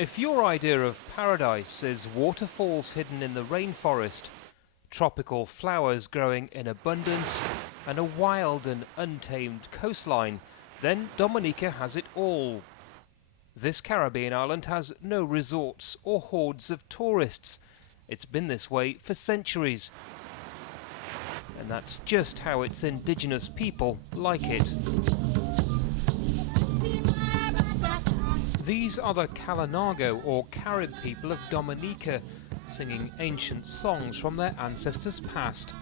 If your idea of paradise is waterfalls hidden in the rainforest, tropical flowers growing in abundance, and a wild and untamed coastline, then Dominica has it all. This Caribbean island has no resorts or hordes of tourists. It's been this way for centuries. And that's just how its indigenous people like it. These are the Kalinago or Carib people of Dominica, singing ancient songs from their ancestors' past.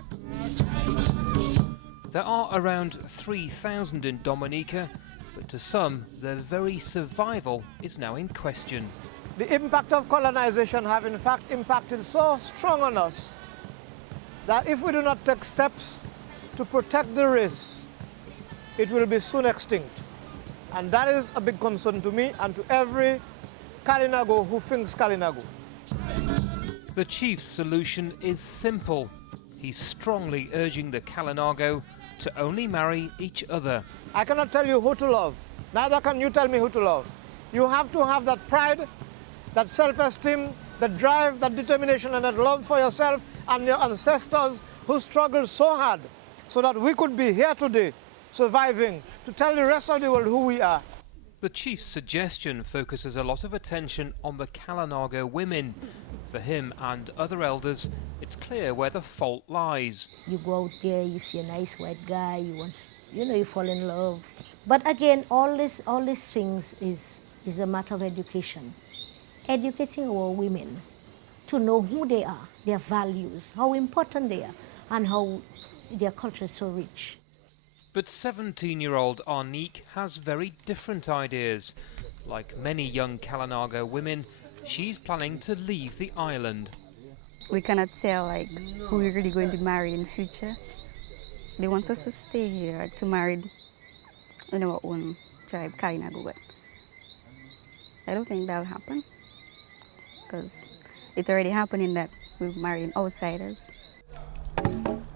There are around 3,000 in Dominica, but to some, their very survival is now in question. The impact of colonization have in fact impacted so strong on us that if we do not take steps to protect the race, it will be soon extinct. And that is a big concern to me and to every Kalinago who thinks Kalinago. The chief's solution is simple. He's strongly urging the Kalinago to only marry each other. I cannot tell you who to love. Neither can you tell me who to love. You have to have that pride, that self-esteem, that drive, that determination, and that love for yourself and your ancestors who struggled so hard so that we could be here today, surviving, to tell the rest of the world who we are. The chief's suggestion focuses a lot of attention on the Kalinago women. For him and other elders, it's clear where the fault lies. You go out there, you see a nice white guy, you fall in love. But again, all these things is a matter of education. Educating our women to know who they are, their values, how important they are, and how their culture is so rich. But 17-year-old Arnique has very different ideas. Like many young Kalinago women, she's planning to leave the island. We cannot tell who we're really going to marry in the future. They want us to stay here, to marry in our own tribe, Kalinago, but I don't think that'll happen because it's already happening that we're marrying outsiders.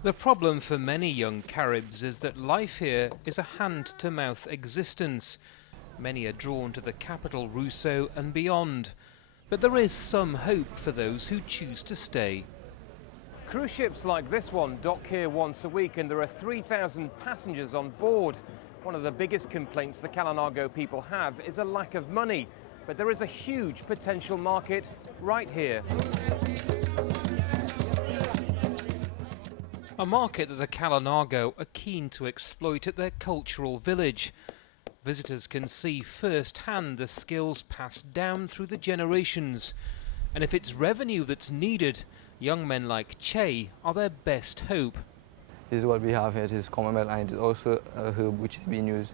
The problem for many young Caribs is that life here is a hand-to-mouth existence. Many are drawn to the capital, Rousseau, and beyond. But there is some hope for those who choose to stay. Cruise ships like this one dock here once a week, and there are 3,000 passengers on board. One of the biggest complaints the Kalinago people have is a lack of money. But there is a huge potential market right here. A market that the Kalinago are keen to exploit at their cultural village. Visitors can see firsthand the skills passed down through the generations. And if it's revenue that's needed, young men like Che are their best hope. This is what we have here. It is chamomile, and it is also a herb which is being used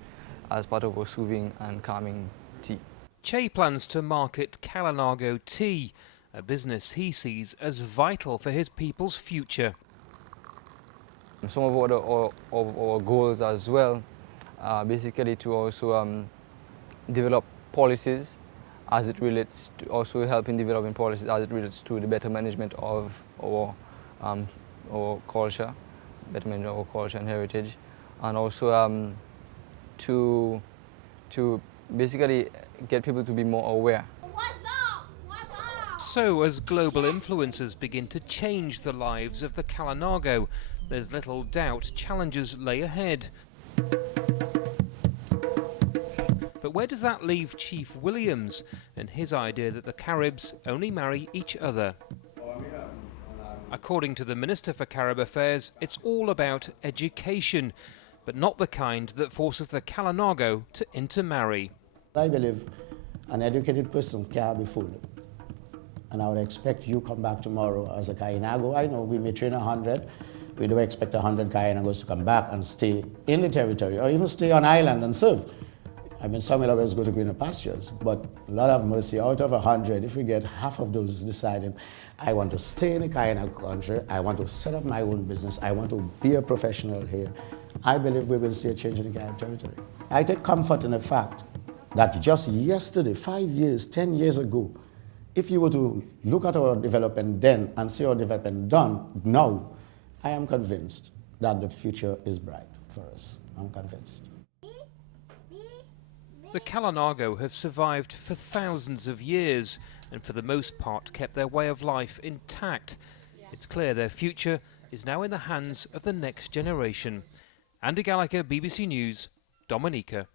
as part of our soothing and calming tea. Che plans to market Kalinago tea, a business he sees as vital for his people's future. Some of our goals as well are basically to also develop policies as it relates to also helping developing policies as it relates to the better management of our culture, betterment of our culture and heritage, and also to basically get people to be more aware. So as global influences begin to change the lives of the Kalinago, there's little doubt challenges lay ahead. But where does that leave Chief Williams and his idea that the Caribs only marry each other? According to the Minister for Carib Affairs, it's all about education, but not the kind that forces the Kalinago to intermarry. I believe an educated person can't be fooled. And I would expect you come back tomorrow as a Kalinago. I know we may train 100. We do expect 100 Kalinagos to come back and stay in the territory or even stay on island and serve. I mean, some will always go to greener pastures, but Lord have mercy, out of 100, if we get half of those deciding, I want to stay in the Kalinago country, I want to set up my own business, I want to be a professional here, I believe we will see a change in the Carib territory. I take comfort in the fact that just yesterday, 5 years, 10 years ago, if you were to look at our development then and see our development done now, I am convinced that the future is bright for us. I'm convinced. The Kalinago have survived for thousands of years and for the most part kept their way of life intact. It's clear their future is now in the hands of the next generation. Andy Gallagher, BBC News, Dominica.